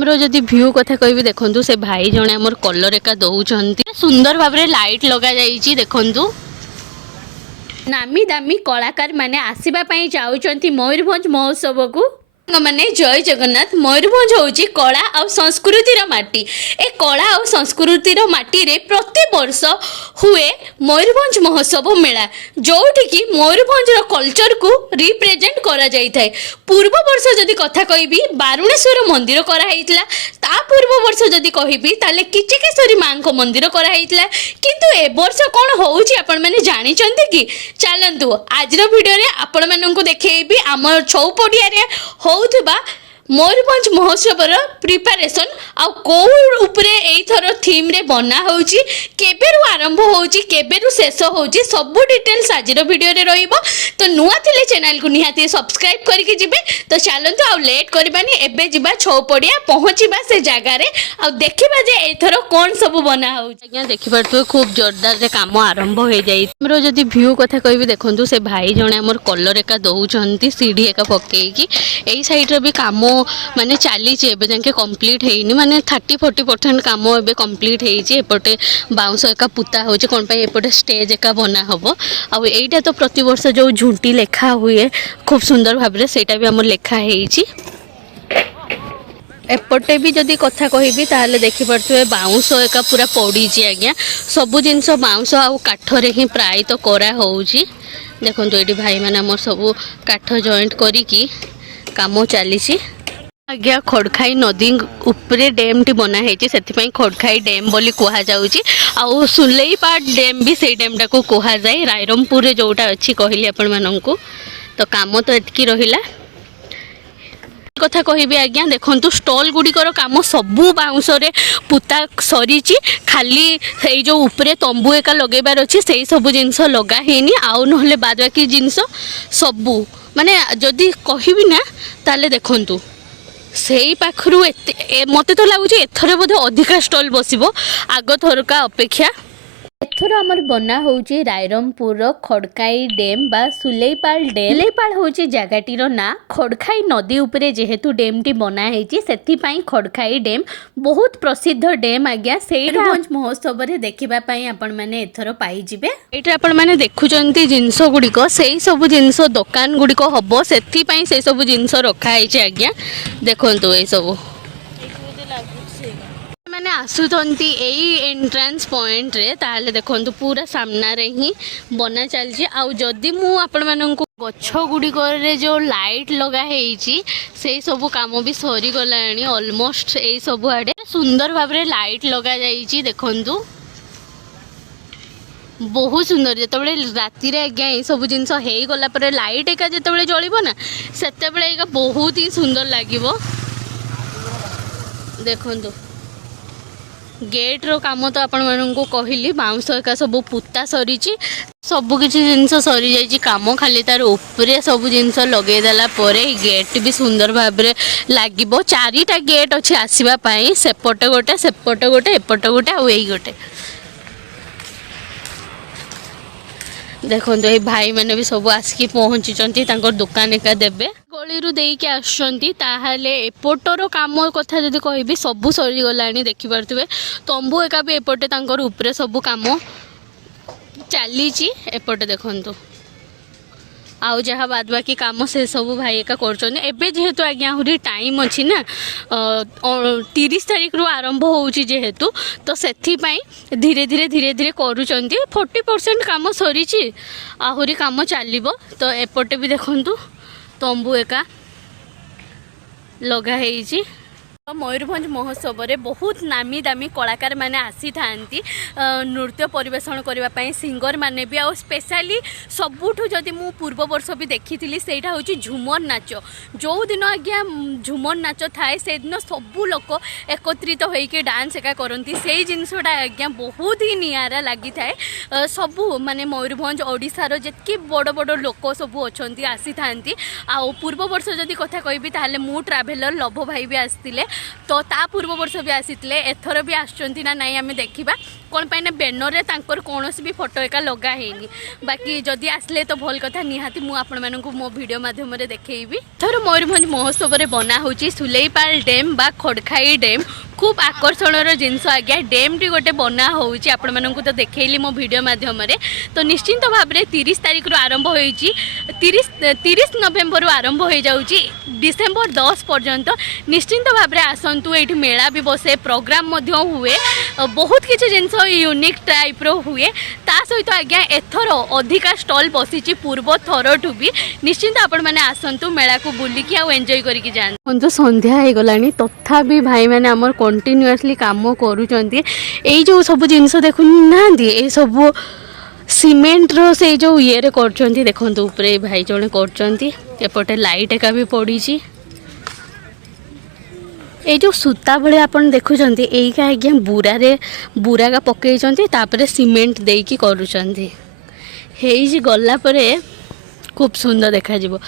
आमर जदि भ्यू कथा कहि देखु से भाई जने आमर कलर एका दौरान सुंदर भाव लाइट लगा जाइए देखु नामी दामी कलाकार माने आसवाई चाहते मयूरभंज महोत्सव को माने जय जगन्नाथ। मयूरभंज होची कला और संस्कृतिर माटी। ए कला और संस्कृतिर माटी रे प्रति वर्ष हुए मयूरभंज महोत्सव मेला जोठी की मयूरभंज कल्चर को रिप्रेजेंट करा जाई थाए। पूर्व वर्ष जदि कथा कहबी बारुणेश्वर मंदिर कराइतला, ता पूर्व वर्ष जदि कहबी ताले किचकेश्वरी मां को मंदिर कराइतला। किंतु ए वर्ष कोन होउची आपण माने जानि चंती कि चलंतु आज रो वीडियो रे आपण मानन को देखैबी हमर छौपडिया रे होउथबा मयूरभंज महोत्सव प्रिपारेसन आउ कौ थर थीम रे बना होउची केबेरु आरंभ होउची केबेरु शेष होउची सब डिटेल्स आज वीडियो रे रहिबो। तो नुआ थिले चैनल को निहाती सब्सक्राइब करके जिबे। तो चलंतु आउ लेट करबानी एबे जिबा छौपडिया पहुंचीबा से जगह रे आउ देखिबा जे एथर कोन सब बना होउची। आज्ञा देखि परतु खूब जोरदार रे काम आरंभ हो जाई। हमरो जदी व्यू कथा कहबी देखंतु से भाई जने हमर कलर एका दउचंती सीढ़ी एका पकेकी एई साइड रे भी काम माने चली जाके कंप्लीट है माने 30-40% काम एबे कंप्लीट होपटे बाउंस एका पुता हो कौन एपटे स्टेज एका बना हम आउ एटा तो प्रति वर्ष जो झुंटी लेखा हुए खूब सुंदर भाव सेटा भी आम लेखा है। एपटे भी जदि कथा कहबी ताहले देखि परथुए बाउंस एका पूरा पड़ी आज्ञा सबु जिनस बाउंस आउ काठरे ही प्राय तो करा होउची। देखंतु एटी भाई माने हमर सबु काठ जॉइंट करिकी काम चली। आज्ञा खड़खाई नदी उपरे डैम टी बना है से खड़खाई डैम बोली कहा जाउची आउ सुलेईपाट डैम भी से डैम टाको कहा जाए रायरमपुर रे जोटा अच्छी कहली आपण माननकु। तो काम तो एतकी रहिला कथा कहबी आज्ञा देखंतु स्टॉल गुड़िकर काम सबू बाउंस रे पुता सरीची खाली से जो उपरे तंबू एका लगेबार अच्छी से सब जिनस लगा हेनी आउ नहले बाद बाकी जिनस सबू माने जदि कहबी ना ताले देखंतु से पाखरु मते तो लगुच एथर बोधे अधिका स्टॉल बसिबो आग थरका अपेक्षा। एथर हमर बना होउची रायरमपुर खड़खाई डैम बा सुलेईपाल डैम। सुलेईपाल होउची जगाटीर ना खड़खाई नदी उपरे जेहेतु डैम टी बना हेची सेथि पई खड़खाई डैम बहुत प्रसिद्ध डैम आज्ञा से मयूरभंज महोत्सव रे देखिबा पई आपण माने एथर पाई जिबे। एटा आपण माने देखुचंती जिंस गुडीको सेही सब जिंस दुकान गुडीको हबो सेथि पई से सब जिंस रखा हेची आज्ञा देखंतु ए सब मैंने आसुंती यही एंट्रांस पॉइंट रे ताले देखंतु पूरा सामना रे ही बना चलची आउ जदि मु आपण माननकु गछ गुडी रे जो लाइट लगा हेची से सब काम भी सरी गलानी ऑलमोस्ट ए सब आडे सुंदर भाव रे लाइट लगा जाईची देखंतु बहुत सुंदर जिते राति आज्ञा ये सब जिनस हो गला पर लाइट एका जिते जलिबो ना सेते बहुत ही सुंदर लागिबो। देखंतु गेट रो काम तो आपण माननकु कहली बाउंस एका सब पुता सरीची सबु किछि जिनस सरी जाइछि काम खाली तार ऊपरे सब जिनस लगे देला परे गेट भी सुंदर भाव रे लागिबो। चारिटा गेट अछि आसीबा पई सेपटे गोटे एपटे गोटे आ एई गोटे। देखो ये भाई मैंने भी सब आसिकी पहुँची दुकान एका देबे गली देके आसुँच ताहले एपटर काम कथा जदि कहबी सबू सरीगला देखिपे तंबू एका भी एपटे उपरे सबू काम चली एपटे देखंतु आउ जहाँ बाद बाकी काम से सब भाई एका कर जेहेतु आज्ञा आहरी टाइम अच्छी ना 30 तारीख रु आरंभ होउची जेहेतु तो सेथि धीरे धीरे करूचंती 40% काम सरीची आहरी काम चलिबो। तो एपटे भी देखंतु तंबू एका लगा हेइची। मयूरभंज महोत्सव रे बहुत नामी दामी कलाकार माने आसी थांती नृत्य परिवेषण करने सिंगर माने भी आ स्पेशली सबुठु जदि मु पूर्व वर्ष भी देखी सेटा होची झुमर नाच जो दिन आज्ञा झुमर नाच थाए से दिन सबू लोक एकत्रित होइके डांस एका करती से जिनसटा आज्ञा बहुत ही नियारा लगी थाए सबू माने मयूरभंज ओडिशार जेतकी बड़ बड़ लोक सबू अच्छी आसी थांती आ पूर्व वर्ष जदि कथा कहबी ताहले मु ट्राभेलर लभ भाई भी आसतिले तो ता पूर्व वर्ष भी आसीतिले एथर भी आसचंती ना नहीं आमे देखिबा। कौन पाई ना बैनर रे तांकर कोनोसी भी फोटो एका लगा हेनी बाकी जदि आसले तो भल कथा निहाती मु आपण मानकु मो वीडियो माध्यम रे देखैबी थर मयूरभंज महोत्सव रे बना होची सुलेईपाल डैम बा खड़खाई डैम खूब आकर्षण जिनस आज्ञा डैम टी गोटे बना होची आपण मानकु तो देखैली मो वीडियो माध्यम रे तो निश्चिंत भाव में 30 तारिख रु आरंभ होईची 30 नवेम्बर आरंभ हो जाउची डिसेम्बर 10 पर्यंत निश्चिंत भाव में आसतु ये मेला भी बसे प्रोग्राम मध्य हुए बहुत किसी जिनस यूनिक टाइप रो हुए ता सहित आज्ञा एथर अधिका स्टॉल बसी पूर्व थर ठू भी निश्चिंत आपण मैंने आसतु मेला को बुलिकी आ एंजॉय करके जान तो संध्या हो गलानी तथा भी भाई मैंने आमर कंटिन्यूअसली काम करूचंती एई जो सब जिनस देखु ना ए सब सीमेंट रो से जो ये करचंती देखंतु ऊपर भाई जने करचंती एपटे लाइट एका भी पड़ी ये जो सूता भाई आपन देखुचंती एका आज्ञा बुरा का पकईचंती तापरे सीमेंट देकी करूचंती हेई गला परे खूब सुंदर देखा जिवो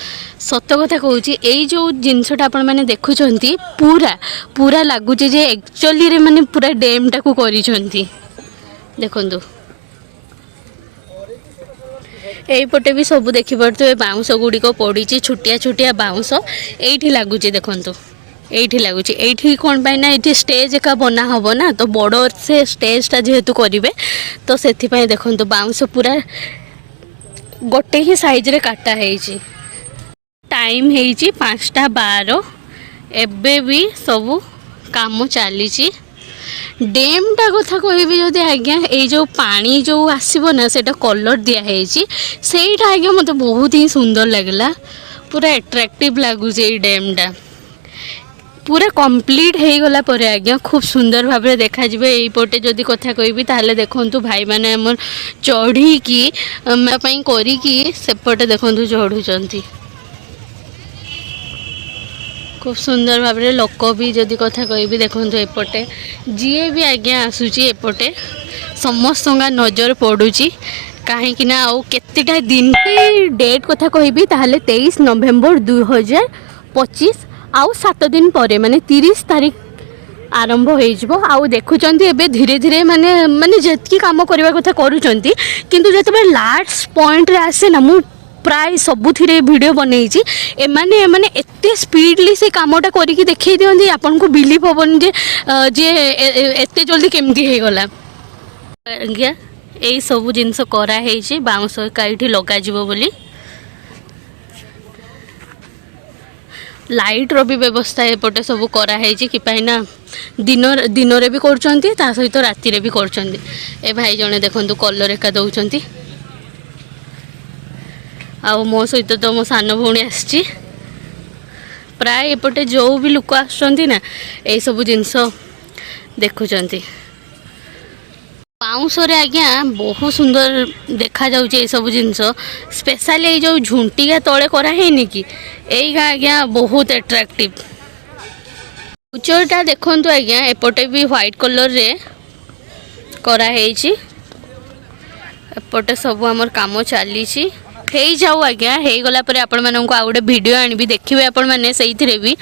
सत कथा कहूँ यही जो जिनसटा आपण मैंने देखुचंती पूरा पूरा लगुच जे एक्चुअली रे माने पूरा डैम टाकू करिसंती देखंतु एपटे भी सब देखिपे बाउंस गुड़िक पड़ी छुटिया छुटिया बाउंस ये लगुच देखु ये लगुच ये कौन पाई ना ये स्टेज एका बना हम ना तो बड़ से स्टेजटा जेहेतु करेंगे तो से देखु बाउंस पूरा गोटे ही साइज रे काटा है टाइम है 5:12 एबे भी सब काम चली डैम टा कथा कहबी जदि आज्ञा ये जो पानी जो आसब ना से कलर दिखाई सेटा आज्ञा मत बहुत ही सुंदर लगला पूरा एट्रैक्टिव लगुच डैम टा पूरा कंप्लीट हो गला पर आज्ञा खूब सुंदर भाव में देखा यही पटे जदि कथा कहबी ताहले देखंतु भाई माने हमर चढ़ी की करी सेपटे देखंतु चढ़ुचंती खूब सुंदर भाव में लोक भी जदि कथा कहबी देखंतु एपटे जी भी आज्ञा आसुची एपटे समस्त नजर पड़ुची कहीं केतेटा दिन डेट कथा कहबी ताहले 23 नवेम्बर 2025 आउ 7 दिन पर माने 30 तारिख आरंभ हो देखुचंती एबे धीरे धीरे माने माने जेतकी काम करबा कथा करूचंती किंतु जतबे लास्ट पॉइंट रे आसे ना मु प्राय सबुथिरे वीडियो बनईची एमाने माने एते स्पीडली से कामटा करिकी देखै दियंती आपन को बिलीव होबन जे एते जल्दी केमती हे गला आज्ञा एई सब जिंस करा हेची बाउंस काइठी लगा जिवो बोली लाइट रो भी व्यवस्था एपटे सब कराई कि ना दिन रे भी करचंती ता सहित राति रे भी करचंती ए भाई जने देखंतु कलर एका दउचंती आ मो सहित तो मो सान भौणी आसची प्राय एपटे जो भी लोक आसचंती ना ए सब जिंस देखुचंती बाउंस रे आज्ञा बहुत सुंदर देखा जाउचे ए सब जिंस स्पेशली ए जो झुंटिया तळे करा हेनी कि एई आज्ञा बहुत एट्रैक्टिव उच्चटा देखंतु आज्ञा एपटे भी व्हाइट कलर रे करा हेची एपटे सब हमर काम चली हेई जाऊ आज्ञा हे गला परे आपण माननको आ गोटे वीडियो आनिबी देखिबे आपण माने सेइथिरे भी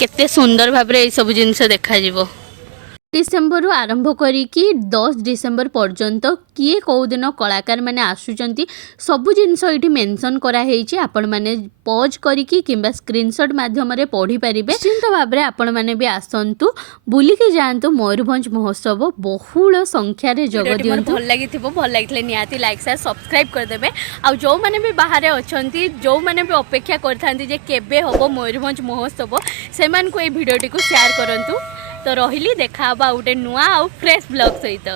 केते सुंदर भाबरे ए सब जिंस देखा जिवो डिसेम्बर आरंभ करिकी 10 डिसेम्बर पर्यंत किए कौ दिन कलाकार मैंने आसुचंती सबु जिनस ये मेंशन करा हेची आपण माने पॉज करिकी किंबा स्क्रीनशॉट माध्यम रे पढ़ी पारिबे निश्चित भाव में आपण माने भी आसंतु बुलिकी जांतु मयूरभंज महोत्सव बहुल संख्या रे जग दियंतु भल लागिथिबो भल लागितले निहाती लाइक शेयर सब्सक्राइब कर देबे आ जो माने भी बाहर अछंती जो माने भी अपेक्षा करथांती जे केबे होबो मयूरभंज महोत्सव सेमान को ए वीडियो को शेयर करंतु तो रही देखा गोटे नुआ आउ फ्रेश ब्लॉग सहित।